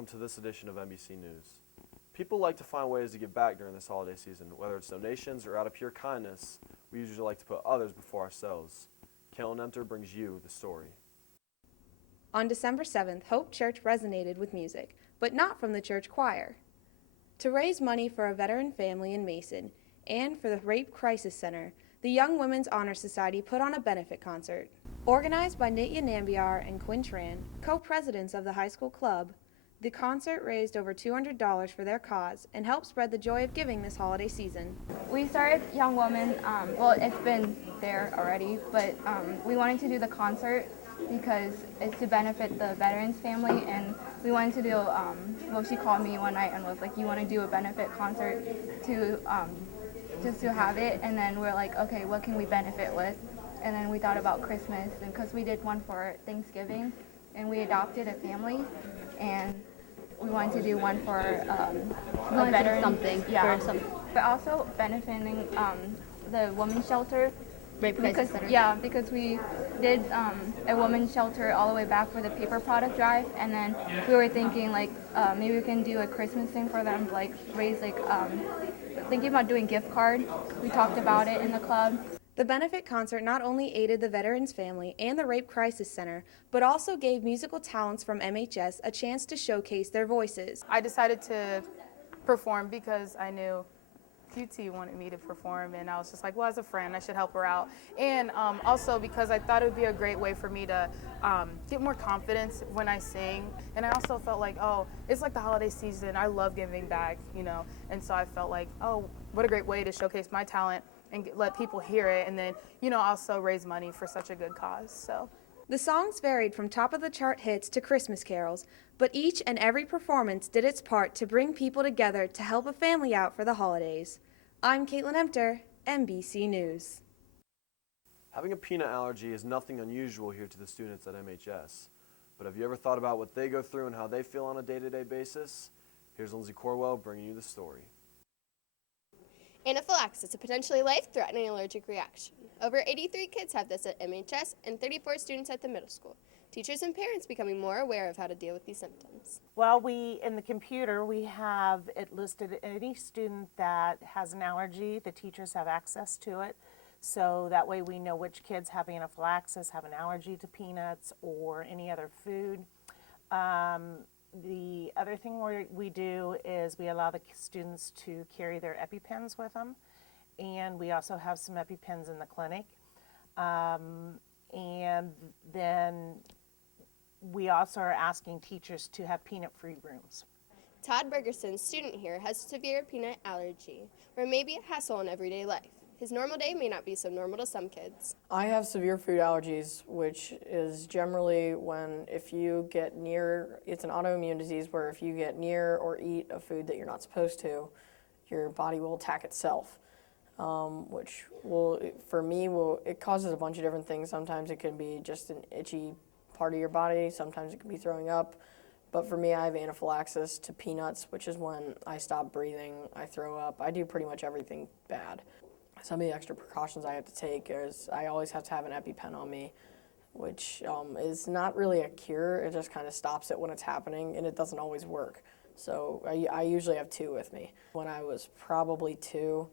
welcome to this edition of MBC News. People like to find ways to give back during this holiday season, whether it's donations or out of pure kindness. We usually like to put others before ourselves. Caitlin Emter brings you the story. On December 7th, Hope Church resonated with music, but not from the church choir. To raise money for a veteran family in Mason and for the Rape Crisis Center, the Young Women's Honor Society put on a benefit concert. Organized by Nitya Nambiar and Quinn Tran, co-presidents of the high school club, the concert raised over $200 for their cause and helped spread the joy of giving this holiday season. We started Young Women, well, it's been there already, but we wanted to do the concert because it's to benefit the veterans family, and we wanted to do, well, she called me one night and was like, you want to do a benefit concert to, just to have it, and then we're like, okay, what can we benefit with? And then we thought about Christmas, and because we did one for Thanksgiving, and we adopted a family, and we wanted to do one for a veteran. Something. Yeah. For some. But also benefiting the women's shelter. Rape Crisis Center. Yeah, because we did a women's shelter all the way back for the paper product drive, and then we were thinking like maybe we can do a Christmas thing for them, like raise like thinking about doing gift card. We talked about it in the club. The benefit concert not only aided the veterans family and the Rape Crisis Center, but also gave musical talents from MHS a chance to showcase their voices. I decided to perform because I knew QT wanted me to perform, and I was just like, well, as a friend, I should help her out. And also because I thought it would be a great way for me to get more confidence when I sing. And I also felt like, oh, it's like the holiday season. I love giving back, you know. And so I felt like, oh, what a great way to showcase my talent and let people hear it, and then, you know, also raise money for such a good cause. So The songs varied from top-of-the-chart hits to Christmas carols, but each and every performance did its part to bring people together to help a family out for the holidays. I'm Caitlin Emter, MBC News. Having a peanut allergy is nothing unusual here to the students at MHS. But have you ever thought about what they go through and how they feel on a day-to-day basis? Here's Lindsay Corwell bringing you the story. Anaphylaxis, a potentially life-threatening allergic reaction. Over 83 kids have this at MHS and 34 students at the middle school. Teachers and parents becoming more aware of how to deal with these symptoms. Well, in the computer, we have it listed. Any student that has an allergy, the teachers have access to it. So that way we know which kids have anaphylaxis, have an allergy to peanuts or any other food. The other thing we do is we allow the students to carry their EpiPens with them, and we also have some EpiPens in the clinic. And then we also are asking teachers to have peanut-free rooms. Todd Bergerson, student here, has severe peanut allergy, where it may be a hassle in everyday life. His normal day may not be so normal to some kids. I have severe food allergies, which is generally when if you get near, it's an autoimmune disease where if you get near or eat a food that you're not supposed to, your body will attack itself, which for me, it causes a bunch of different things. Sometimes it can be just an itchy part of your body, sometimes it can be throwing up. But for me, I have anaphylaxis to peanuts, which is when I stop breathing, I throw up. I do pretty much everything bad. Some of the extra precautions I have to take is I always have to have an EpiPen on me, which is not really a cure. It just kind of stops it when it's happening, and it doesn't always work. So I usually have 2 with me. When I was probably 2,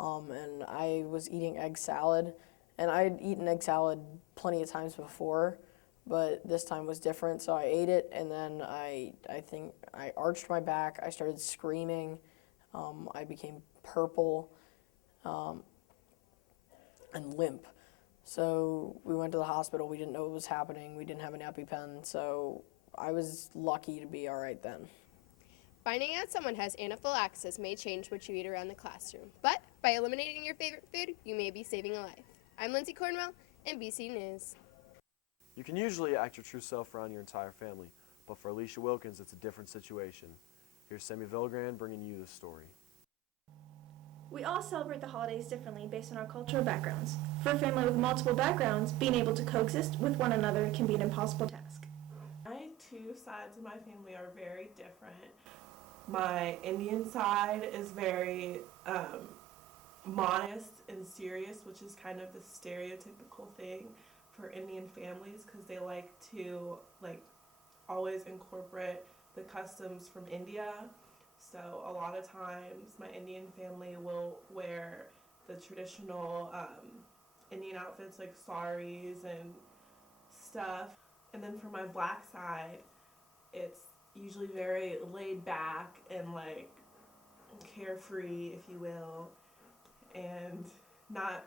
and I was eating egg salad, and I had eaten egg salad plenty of times before, but this time was different. So I ate it, and then I think I arched my back. I started screaming. I became purple. And limp. So we went to the hospital. We didn't know what was happening. We didn't have an EpiPen, so I was lucky to be all right then. Finding out someone has anaphylaxis may change what you eat around the classroom, but by eliminating your favorite food, you may be saving a life. I'm Lindsay Cornwell, NBC News. You can usually act your true self around your entire family, but for Alicia Wilkins, it's a different situation. Here's Sammy Villegran bringing you the story. We all celebrate the holidays differently based on our cultural backgrounds. For a family with multiple backgrounds, being able to coexist with one another can be an impossible task. My 2 sides of my family are very different. My Indian side is very modest and serious, which is kind of the stereotypical thing for Indian families because they like to always incorporate the customs from India. So a lot of times my Indian family will wear the traditional Indian outfits like saris and stuff. And then for my black side, it's usually very laid back and like carefree, if you will, and not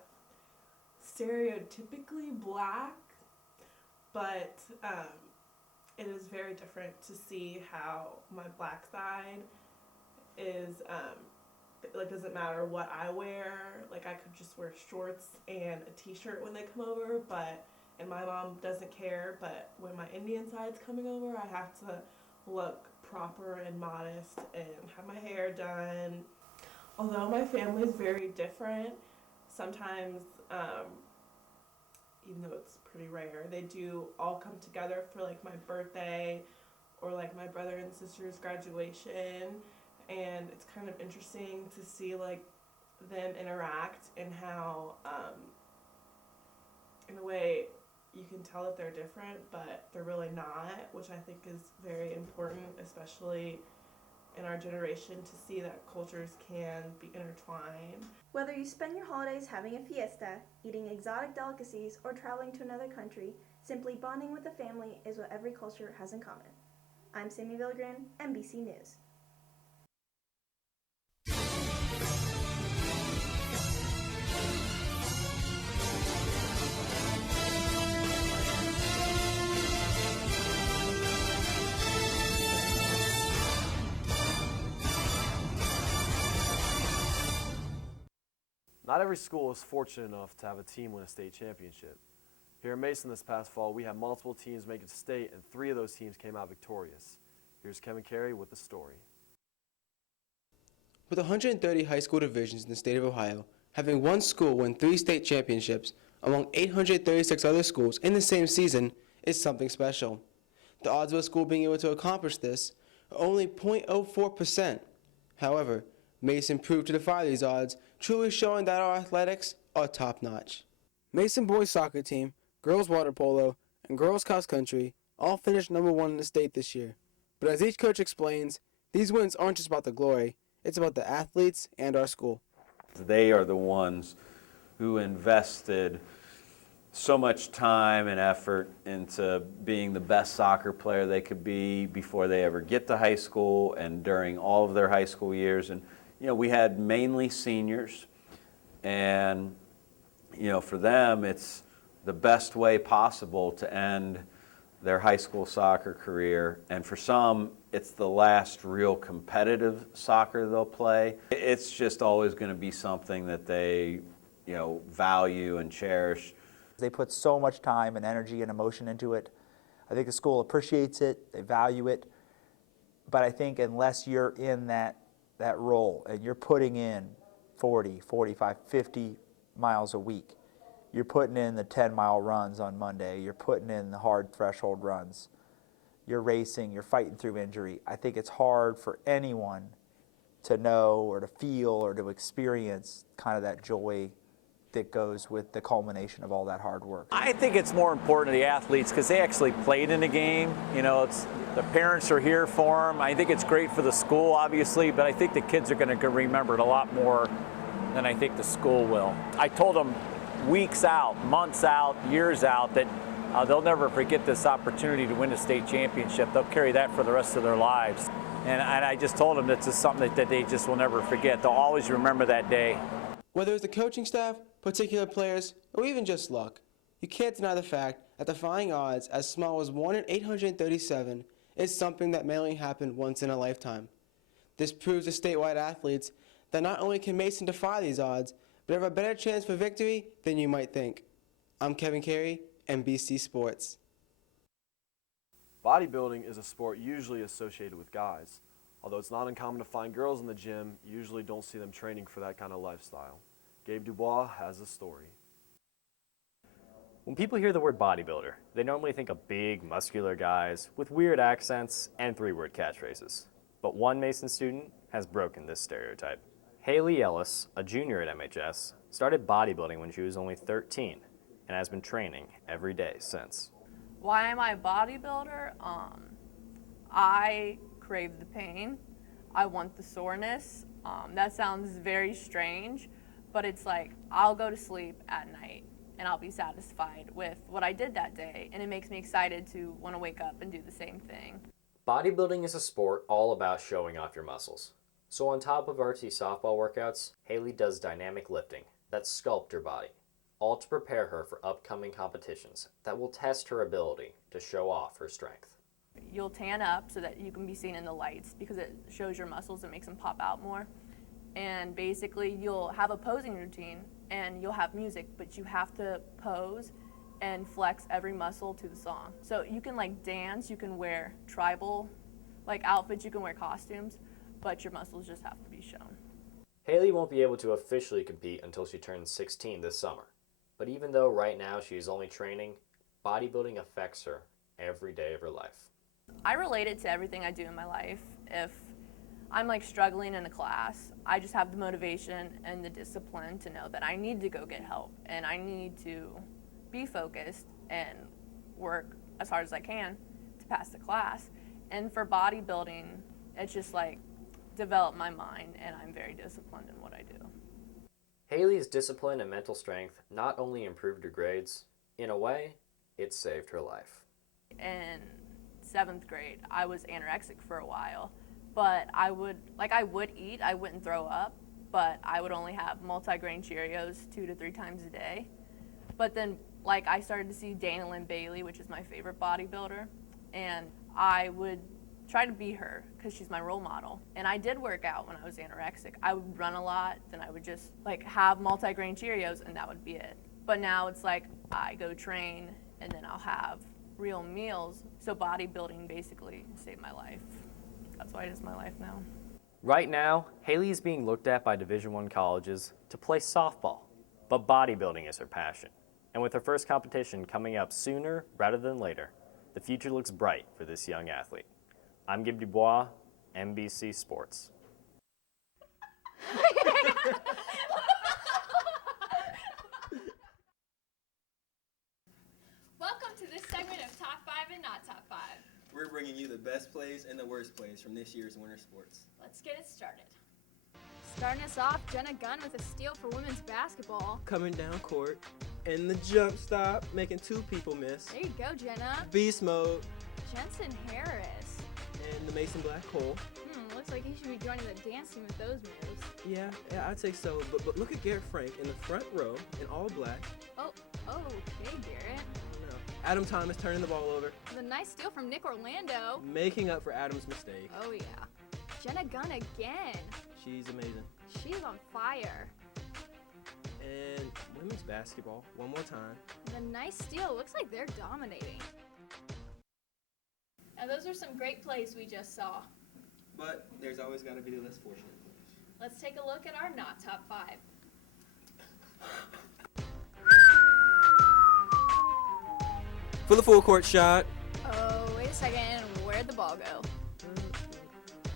stereotypically black, but it is very different to see how my black side is like, doesn't matter what I wear. Like, I could just wear shorts and a t-shirt when they come over, and my mom doesn't care, but when my Indian side's coming over, I have to look proper and modest and have my hair done. Although my family is very different, sometimes, even though it's pretty rare, they do all come together for like my birthday or like my brother and sister's graduation, and it's kind of interesting to see like them interact and how in a way you can tell that they're different, but they're really not, which I think is very important, especially in our generation, to see that cultures can be intertwined. Whether you spend your holidays having a fiesta, eating exotic delicacies, or traveling to another country, simply bonding with the family is what every culture has in common. I'm Sammy Villagran, MBC News. Not every school is fortunate enough to have a team win a state championship. Here in Mason this past fall, we had multiple teams make it to state, and 3 of those teams came out victorious. Here's Kevin Carey with the story. With 130 high school divisions in the state of Ohio, having one school win 3 state championships among 836 other schools in the same season is something special. The odds of a school being able to accomplish this are only 0.04%. However, Mason proved to defy these odds, truly showing that our athletics are top-notch. Mason boys soccer team, girls water polo, and girls cross country all finished number 1 in the state this year. But as each coach explains, these wins aren't just about the glory, it's about the athletes and our school. They are the ones who invested so much time and effort into being the best soccer player they could be before they ever get to high school and during all of their high school years. And we had mainly seniors, and for them it's the best way possible to end their high school soccer career, and for some it's the last real competitive soccer they'll play. It's just always going to be something that they value and cherish. They put so much time and energy and emotion into it. I think the school appreciates it, they value it, but I think unless you're in that role and you're putting in 40, 45, 50 miles a week, you're putting in the 10-mile runs on Monday, you're putting in the hard threshold runs, you're racing, you're fighting through injury. I think it's hard for anyone to know or to feel or to experience kind of that joy that goes with the culmination of all that hard work. I think it's more important to the athletes because they actually played in the game. It's the parents are here for them. I think it's great for the school, obviously, but I think the kids are going to remember it a lot more than I think the school will. I told them weeks out, months out, years out that they'll never forget this opportunity to win a state championship. They'll carry that for the rest of their lives. And I just told them that's just something that they just will never forget. They'll always remember that day. Whether it's the coaching staff, particular players, or even just luck, you can't deny the fact that defying odds as small as 1 in 837 is something that may only happen once in a lifetime. This proves to statewide athletes that not only can Mason defy these odds, but have a better chance for victory than you might think. I'm Kevin Carey, MBC Sports. Bodybuilding is a sport usually associated with guys. Although it's not uncommon to find girls in the gym, you usually don't see them training for that kind of lifestyle. Gabe Dubois has a story. When people hear the word bodybuilder, they normally think of big, muscular guys with weird accents and 3-word catchphrases. But one Mason student has broken this stereotype. Haley Ellis, a junior at MHS, started bodybuilding when she was only 13 and has been training every day since. Why am I a bodybuilder? I crave the pain. I want the soreness. That sounds very strange, but it's like I'll go to sleep at night and I'll be satisfied with what I did that day, and it makes me excited to want to wake up and do the same thing. Bodybuilding is a sport all about showing off your muscles. So on top of RT softball workouts, Haley does dynamic lifting that sculpt her body, all to prepare her for upcoming competitions that will test her ability to show off her strength. You'll tan up so that you can be seen in the lights because it shows your muscles and makes them pop out more. And basically you'll have a posing routine and you'll have music, but you have to pose and flex every muscle to the song. So you can like dance, you can wear tribal like outfits, you can wear costumes, but your muscles just have to be shown. Haley won't be able to officially compete until she turns 16 this summer. But even though right now she is only training, bodybuilding affects her every day of her life. I relate it to everything I do in my life. If I'm like struggling in a class, I just have the motivation and the discipline to know that I need to go get help and I need to be focused and work as hard as I can to pass the class. And for bodybuilding, it's just like develop my mind and I'm very disciplined in what I do. Haley's discipline and mental strength not only improved her grades, in a way, it saved her life. In 7th grade, I was anorexic for a while, but I would eat, I wouldn't throw up, but I would only have multi-grain Cheerios 2 to 3 times a day. But then I started to see Dana Lynn Bailey, which is my favorite bodybuilder, and I would try to be her because she's my role model. And I did work out when I was anorexic. I would run a lot, then I would just have multi-grain Cheerios and that would be it. But now it's like I go train and then I'll have real meals. So bodybuilding basically saved my life. That's why it is my life now. Right now, Haley is being looked at by Division I colleges to play softball, but bodybuilding is her passion. And with her first competition coming up sooner rather than later, the future looks bright for this young athlete. I'm Gabe Dubois, MBC Sports. Welcome to this segment of Top 5 and Not Top 5. We're bringing you the best plays and the worst plays from this year's winter sports. Let's get it started. Starting us off, Jenna Gunn with a steal for women's basketball. Coming down court, and the jump stop, making 2 people miss. There you go, Jenna. Beast mode. Jensen Harris. And the Mason Black hole. Looks like he should be joining the dance team with those moves. Yeah, I'd say so. But look at Garrett Frank in the front row in all black. Oh, okay, Garrett. No. Adam Thomas turning the ball over. The nice steal from Nick Orlando. Making up for Adam's mistake. Oh, yeah. Jenna Gunn again. She's amazing. She's on fire. And women's basketball, one more time. The nice steal. Looks like they're dominating. Now those are some great plays we just saw. But there's always got to be the less fortunate. Let's take a look at our Not Top 5. For the full court shot. Oh, wait a second. Where'd the ball go?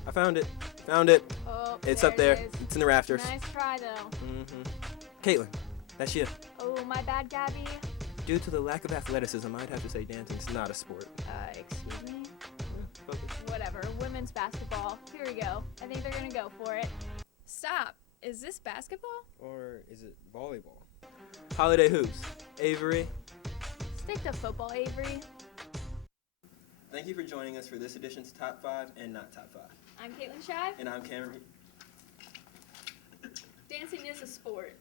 I found it. Found it. Oh, it's up there. It's in the rafters. Nice try, though. Caitlin, that's you. Oh, my bad, Gabby. Due to the lack of athleticism, I'd have to say dancing's not a sport. Excuse me? Focus. Whatever. Women's basketball. Here we go. I think they're going to go for it. Stop. Is this basketball? Or is it volleyball? Holiday hoops. Avery. Stick to football, Avery. Thank you for joining us for this edition's Top 5 and Not Top 5. I'm Caitlin Shive. And I'm Cameron. Dancing is a sport.